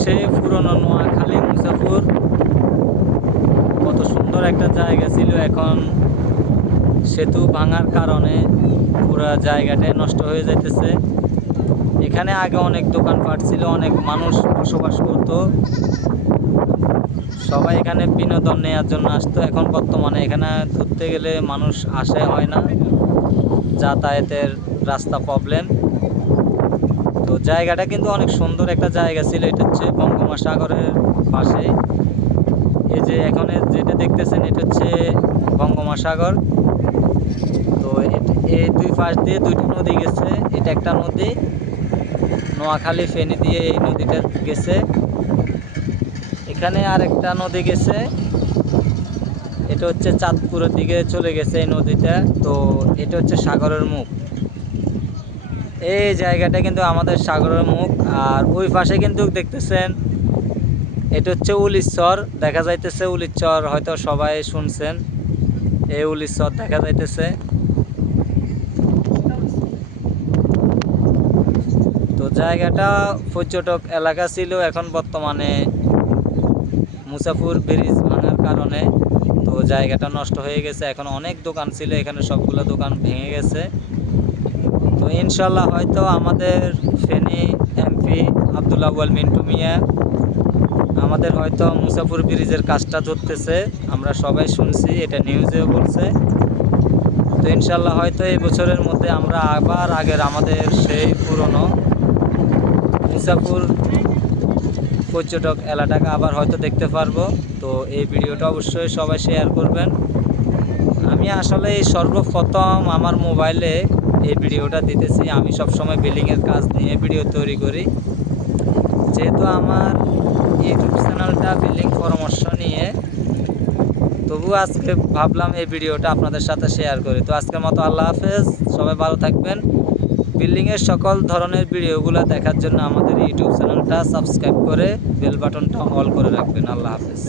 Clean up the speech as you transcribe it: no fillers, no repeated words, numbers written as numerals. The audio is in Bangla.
সেই পুরনো নোয়াখালী মুসাফুর কত সুন্দর একটা জায়গা ছিল। এখন সেতু ভাঙার কারণে পুরো জায়গাটাই নষ্ট হয়ে যাইতেছে। এখানে আগে অনেক দোকানপাট ছিল, অনেক মানুষ বসবাস করতো, সবাই এখানে বিনোদন নেওয়ার জন্য আসতো। এখন বর্তমানে এখানে ঘুরতে গেলে মানুষ আসে হয় না, যাতায়াতের রাস্তা প্রবলেম। তো জায়গাটা কিন্তু অনেক সুন্দর একটা জায়গা ছিল। এটা হচ্ছে বঙ্গোপসাগরের পাশে। এই যে এখানে যেটা দেখতেছেন এটা হচ্ছে বঙ্গোপসাগর। তো এই দুই পাশ দিয়ে দুইটা নদী গেছে। এটা একটা নদী, নোয়াখালী ফেনী দিয়ে এই নদীটা গেছে। এখানে আরেকটা নদী গেছে, এটা হচ্ছে চাঁদপুরের দিকে চলে গেছে এই নদীটা। তো এটা হচ্ছে সাগরের মুখ। এই জায়গাটা কিন্তু আমাদের সাগরের মুখ। আর ওই পাশে কিন্তু দেখতেছেন এটা হচ্ছে উলিচর দেখা যাইতেছে। উলিচর হয়তো সবাই শুনছেন, এই উলিচর দেখা যাইতেছে। তো জায়গাটা পর্যটক এলাকা ছিল, এখন বর্তমানে মুসাফুর ব্রিজ ভাঙার কারণে তো জায়গাটা নষ্ট হয়ে গেছে। এখন অনেক দোকান ছিল এখানে, সবগুলো দোকান ভেঙে গেছে। তো ইনশাল্লাহ হয়তো আমাদের ফেনী এমপি আব্দুল আউয়াল মিন্টু মিয়া আমাদের হয়তো মুসাফুর ব্রিজের কাজটা ধরতেছে, আমরা সবাই শুনছি, এটা নিউজেও বলছে। তো ইনশাল্লাহ হয়তো এই বছরের মধ্যে আমরা আবার আগের আমাদের সেই পুরনো মুসাফুর পর্যটক এলাকাটাকে আবার হয়তো দেখতে পারবো। তো এই ভিডিওটা অবশ্যই সবাই শেয়ার করবেন। আমি আসলে সর্বপ্রথম আমার মোবাইলে এই ভিডিওটা দিতেছি। আমি সবসময় বিল্ডিংয়ের কাজ নিয়ে ভিডিও তৈরি করি, যেহেতু আমার ইউটিউব চ্যানেলটা বিল্ডিং পরামর্শ নিয়ে। তবু আজকে ভাবলাম এই ভিডিওটা আপনাদের সাথে শেয়ার করি। তো আজকের মতো আল্লাহ হাফেজ, সবাই ভালো থাকবেন। বিল্ডিংয়ের সকল ধরনের ভিডিওগুলো দেখার জন্য আমাদের ইউটিউব চ্যানেলটা সাবস্ক্রাইব করে বেল বাটনটা অল করে রাখবেন। আল্লাহ হাফেজ।